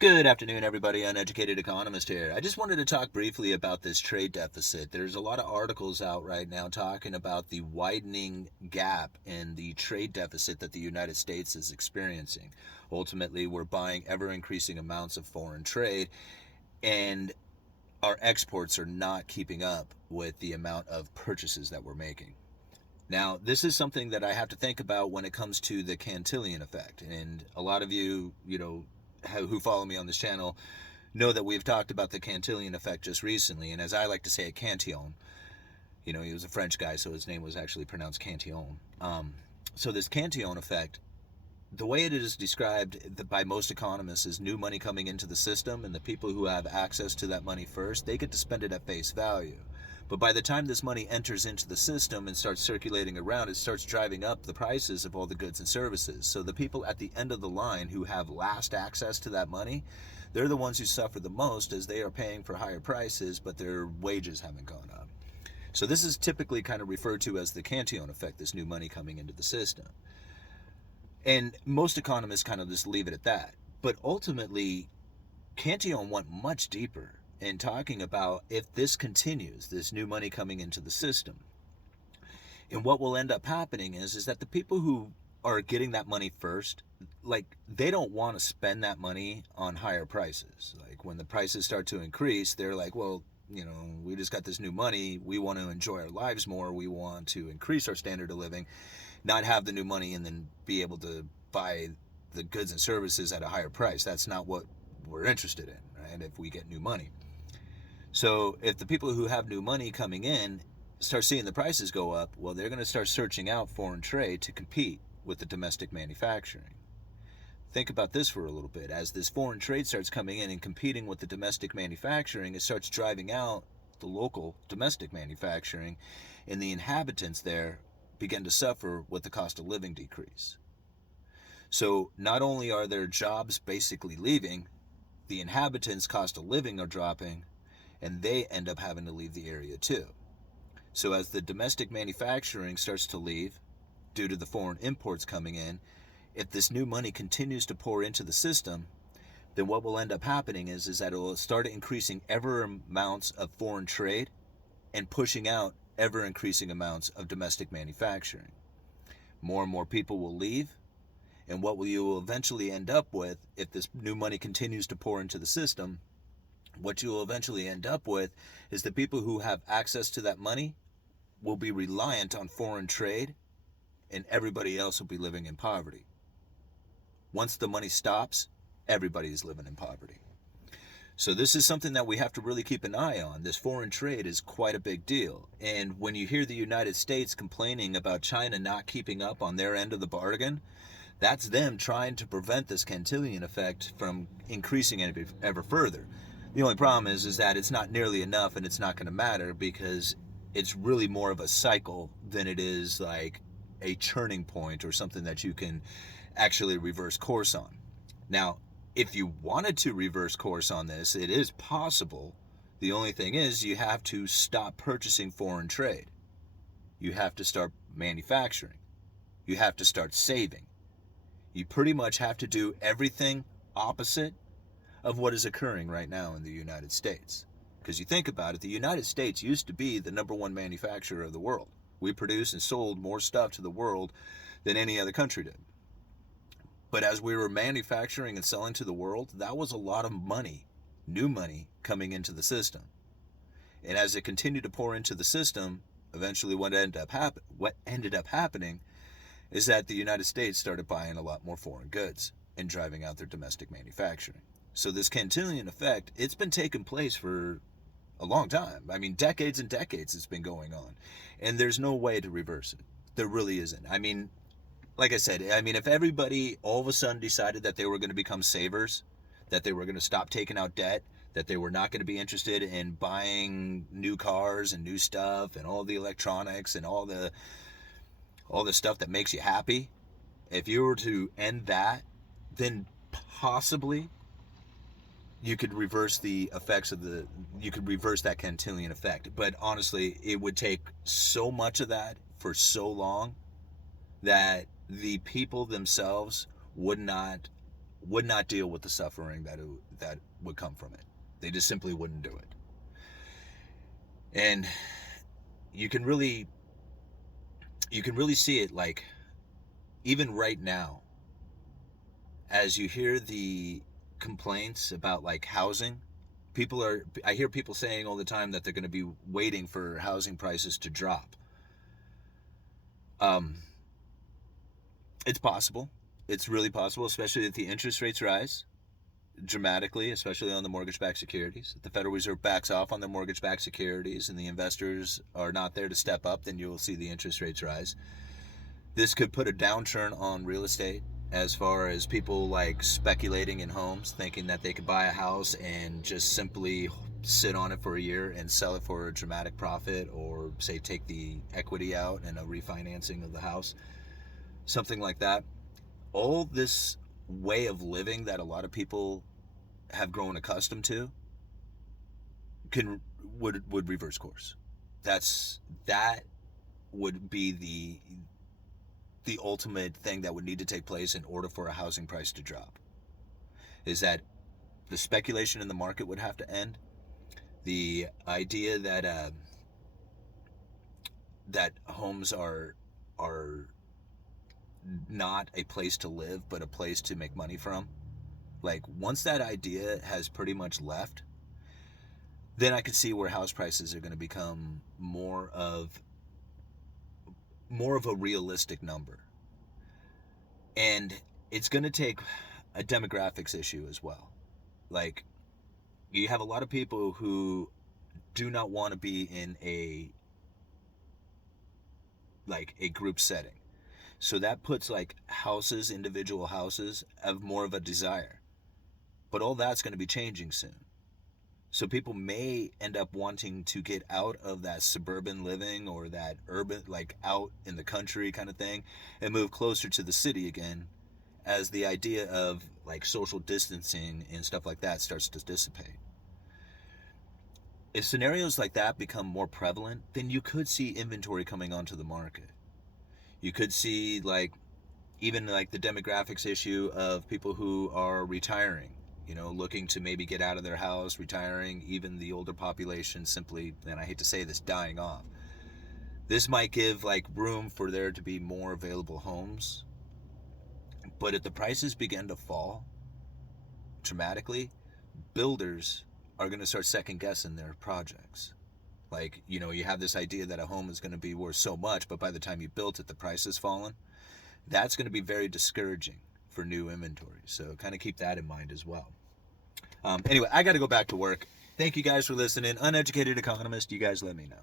Good afternoon, everybody. Uneducated Economist here. I just wanted to talk briefly about this trade deficit. There's a lot of articles out right now talking about the widening gap in the trade deficit that the United States is experiencing. Ultimately, we're buying ever increasing amounts of foreign trade, and our exports are not keeping up with the amount of purchases that we're making. Now, this is something that I have to think about when it comes to the Cantillon effect. And a lot of you, who follow me on this channel know that we've talked about the Cantillon effect just recently. And as I like to say, Cantillon, he was a French guy, so his name was actually pronounced Cantillon. So this Cantillon effect, the way it is described by most economists is new money coming into the system, and the people who have access to that money first, they get to spend it at face value. But by the time this money enters into the system and starts circulating around, it starts driving up the prices of all the goods and services. So the people at the end of the line who have last access to that money, they're the ones who suffer the most, as they are paying for higher prices, but their wages haven't gone up. So this is typically kind of referred to as the Cantillon effect, this new money coming into the system. And most economists kind of just leave it at that. But ultimately, Cantillon went much deeper in talking about if this continues, this new money coming into the system. And what will end up happening is that the people who are getting that money first, they don't want to spend that money on higher prices. Like when the prices start to increase, they're like, well, we just got this new money. We want to enjoy our lives more. We want to increase our standard of living, not have the new money and then be able to buy the goods and services at a higher price. That's not what we're interested in, right? If we get new money. So if the people who have new money coming in start seeing the prices go up, well, they're going to start searching out foreign trade to compete with the domestic manufacturing. Think about this for a little bit. As this foreign trade starts coming in and competing with the domestic manufacturing, it starts driving out the local domestic manufacturing, and the inhabitants there begin to suffer with the cost of living decrease. So not only are their jobs basically leaving, the inhabitants' cost of living are dropping, and they end up having to leave the area too. So as the domestic manufacturing starts to leave due to the foreign imports coming in, if this new money continues to pour into the system, then what will end up happening is that it will start increasing ever amounts of foreign trade and pushing out ever increasing amounts of domestic manufacturing. More and more people will leave, and what you will eventually end up with, if this new money continues to pour into the system, what you will eventually end up with is the people who have access to that money will be reliant on foreign trade, and everybody else will be living in poverty. Once the money stops, everybody's living in poverty. So this is something that we have to really keep an eye on. This foreign trade is quite a big deal. And when you hear the United States complaining about China not keeping up on their end of the bargain, that's them trying to prevent this Cantillon effect from increasing ever further. The only problem is that it's not nearly enough, and it's not going to matter because it's really more of a cycle than it is like a churning point or something that you can actually reverse course on. Now, if you wanted to reverse course on this, it is possible. The only thing is you have to stop purchasing foreign trade. You have to start manufacturing. You have to start saving. You pretty much have to do everything opposite of what is occurring right now in the United States. Because you think about it, the United States used to be the number one manufacturer of the world. We produced and sold more stuff to the world than any other country did. But as we were manufacturing and selling to the world, that was a lot of money, new money, coming into the system. And as it continued to pour into the system, eventually what ended up happening is that the United States started buying a lot more foreign goods and driving out their domestic manufacturing. So this Cantillon effect, it's been taking place for a long time. I mean, decades and decades it's been going on. And there's no way to reverse it. There really isn't. I mean, like I said, if everybody all of a sudden decided that they were going to become savers, that they were going to stop taking out debt, that they were not going to be interested in buying new cars and new stuff and all the electronics and all the stuff that makes you happy, if you were to end that, then possibly you could reverse that Cantillon effect. But honestly, it would take so much of that for so long that the people themselves would not would not deal with the suffering that would come from it. They just simply wouldn't do it. And you can really see it, like, even right now, as you hear the complaints about like housing. I hear people saying all the time that they're going to be waiting for housing prices to drop. um it's possible. It's really possible, especially if the interest rates rise dramatically, especially on the mortgage-backed securities. If the Federal Reserve backs off on the mortgage-backed securities and the investors are not there to step up, then you will see the interest rates rise. This could put a downturn on real estate, as far as people like speculating in homes, thinking that they could buy a house and just simply sit on it for a year and sell it for a dramatic profit, or say take the equity out and a refinancing of the house, something like that. All this way of living that a lot of people have grown accustomed to can would reverse course. That would be the ultimate thing that would need to take place in order for a housing price to drop. Is that the speculation in the market would have to end. The idea that homes are not a place to live but a place to make money from, like, once that idea has pretty much left, then I could see where house prices are going to become more of a realistic number. And it's going to take a demographics issue as well. Like, you have a lot of people who do not want to be in a group setting. So that puts like houses, individual houses, of more of a desire. But all that's going to be changing soon. So people may end up wanting to get out of that suburban living or that urban, like out in the country kind of thing, and move closer to the city again, as the idea of like social distancing and stuff like that starts to dissipate. If scenarios like that become more prevalent, then you could see inventory coming onto the market. You could see like even like the demographics issue of people who are retiring, looking to maybe get out of their house, retiring, even the older population simply, and I hate to say this, dying off. This might give like room for there to be more available homes. But if the prices begin to fall dramatically, builders are going to start second guessing their projects. Like, you have this idea that a home is going to be worth so much, but by the time you built it, the price has fallen. That's going to be very discouraging for new inventory. So kind of keep that in mind as well. Anyway, I got to go back to work. Thank you guys for listening. Uneducated Economist, you guys let me know.